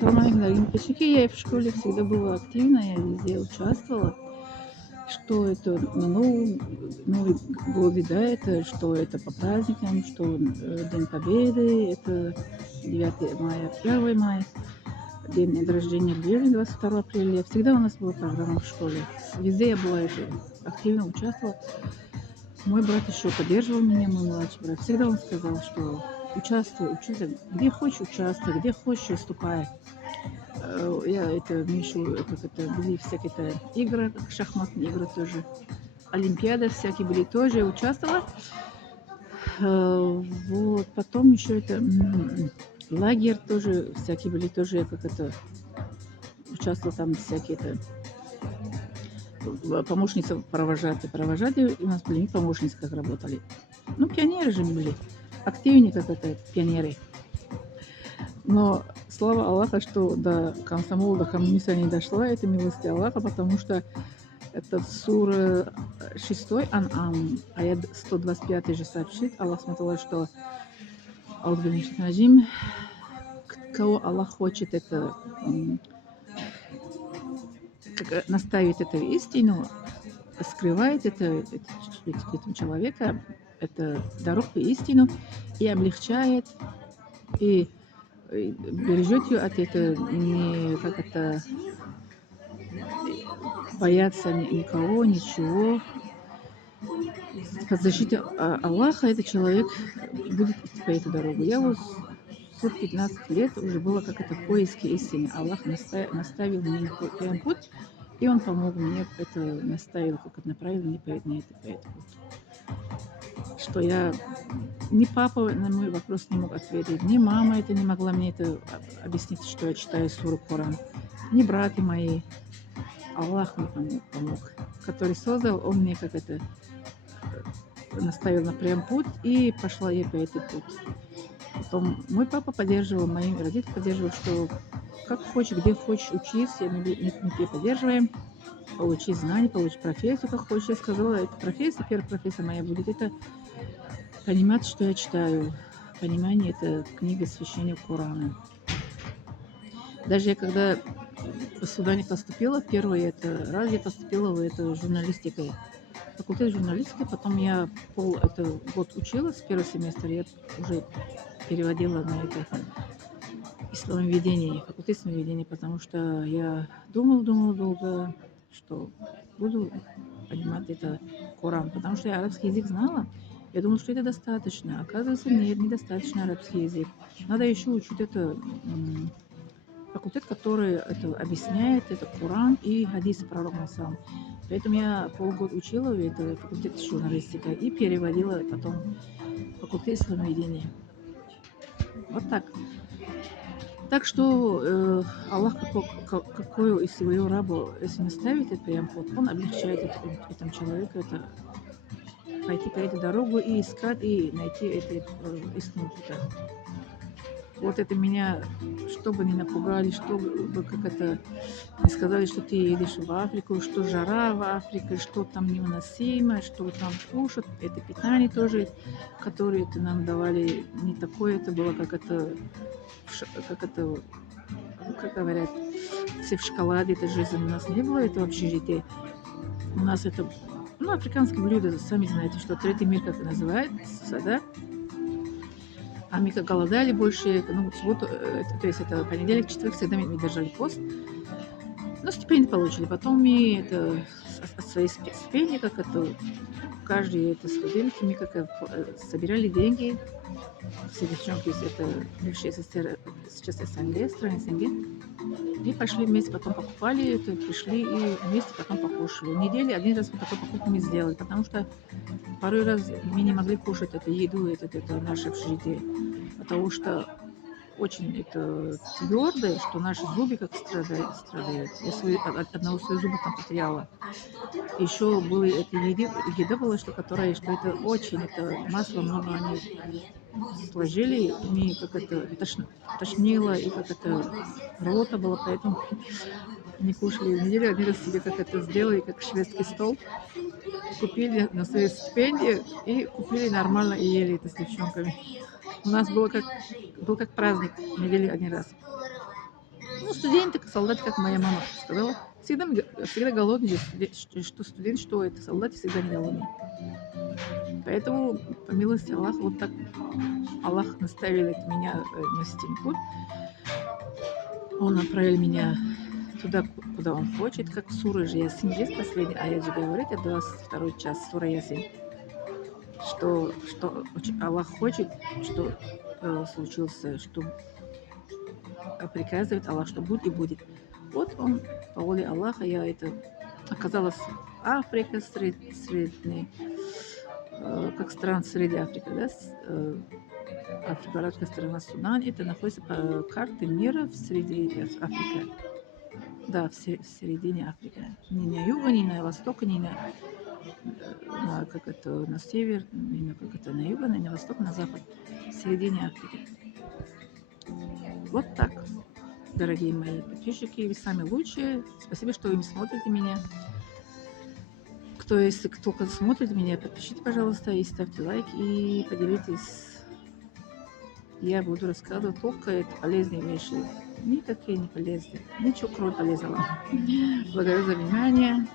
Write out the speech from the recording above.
Ассаламу алейкум, дорогие подписчики. Я и в школе всегда была активна, я везде участвовала. Что это на Новый год, да, это что это по праздникам, что День Победы, это 9 мая, 1 мая, день рождения Ленина, 22 апреля. Всегда у нас была программа в школе. Везде я была активно участвовала. Мой брат еще поддерживал меня, мой младший брат. Всегда он сказал, что участвуй, учись, где хочешь участвуй, где хочешь выступай. Я это Мишу, как это были всякие-то игры, шахматные игры тоже. Олимпиады всякие были, тоже участвовала. Вот, потом еще это лагерь тоже, всякие были, тоже я как это участвовала там всякие-то помощницы провожатые у нас были не помощницы, как работали. Ну, пионеры же были, активнее как это, пионеры. Но слава Аллаха, что до комсомола, до коммуниста не дошла, это милости Аллаха, потому что это сура 6 Ан'ам, аят 125 же сообщит, Аллах смотрел, что Аузбинишнажим, кого Аллах хочет это наставить эту истину, скрывает этому человека, это дорогу истину, и облегчает, и бережет ее от этого, не как это бояться никого, ничего. Под защитой Аллаха этот человек будет идти по этой дороге. Я вот 15 лет уже было как это поиски истины. Аллах наставил меня на прямой путь, и Он помог мне, это наставил, как это направил меня по этому путь. Что я, ни папа на мой вопрос не мог ответить, ни мама это не могла мне это объяснить, что я читаю суру Коран, ни братья мои. Аллах мне помог, который создал, Он мне как это наставил на прямой путь, и пошла я по этому пути. Потом мой папа поддерживал, мои родители поддерживали, что как хочешь, где хочешь учись, мы тебя поддерживаем, получи знания, получи профессию, как хочешь. Я сказала, эта профессия, первая профессия моя будет, это понимать, что я читаю. Понимание – это книга священника Корана. Даже я когда сюда не поступила, первый это раз я поступила в это журналистикой. Факультет журналистики, потом я год училась, первый семестр я уже переводила на это исламоведение, факультет исламоведения, потому что я думала долго, что буду понимать это Коран, потому что я арабский язык знала. Я думала, что это достаточно. Оказывается, нет, недостаточно арабский язык. Надо еще учить это факультет, который это объясняет, это Коран и хадисы пророка Мухаммада. Поэтому я полгода учила в это факультет журналистика и переводила потом факультет исламоведения. Вот так. Так что Аллах какую из своего раба, если наставит это прям вот, Он облегчает этому человеку это пойти по этой дорогу и искать и найти это истинный путь. Вот это меня, чтобы не напугали, чтобы как это не сказали, что ты едешь в Африку, что жара в Африке, что там невыносимо, что там кушать. Это питание тоже, которое это нам давали, не такое это было, как говорят, все в шоколаде, это жизнь у нас не было, это общежитие. У нас это, африканские блюда, сами знаете, что третий мир, как это называется, да? А мы как голодали больше, в субботу, то есть это понедельник, четверг, всегда мы держали пост. Но стипендию получили. Потом мы это от своей стипендии, как это каждый это студентки, мы как собирали деньги. Все девчонки, это бывшие сестры, сейчас СНГ, страны СНГ. И пошли вместе, потом покупали, это пришли и вместе потом покушали. В неделю один раз такой покупку мы сделали, потому что порой раз мы не могли кушать эту еду, это наше общежитие, потому что очень это твердое, что наши зубы как страдают. Я одного своего зуба там потеряла. Еще было это еда была, что это очень, это масло много они сложили, мне как это тошнило, и как это рвота было, поэтому не кушали. В неделю один раз себе как это сделали, как шведский стол. Купили на свои стипендии и купили нормально и ели это с девчонками. У нас был как праздник, в неделю один раз. Ну, студенты, как солдаты, как моя мама сказала, всегда голодный, что студент, что это, солдат всегда не голодный. Поэтому, по милости Аллаха, вот так Аллах наставил меня на стенку. Он направил меня туда, куда он хочет, как в суре же Ясин есть последний аят же говорит, это 22 час сура Ясин, что Аллах хочет, что случился, что приказывает Аллах, что будет и будет. Вот он, по воле Аллаха, я это оказалась Африка, средний, как стран среди Африки, да, Африка, арабская страна Судан, это находится по карте мира в среди Африки. Да, в середине Африки. Ни на юге, ни на востоке, ни как это, на север, ни на, как это, на юго, ни на восток, на запад. В середине Африки. Вот так, дорогие мои подписчики, вы сами лучшие. Спасибо, что вы не смотрите меня. Если кто смотрит меня, подпишите, пожалуйста, и ставьте лайк, и поделитесь. Я буду рассказывать только это полезные вещи. Никакие не полезные. Ничего кроме полезного. Благодарю за внимание.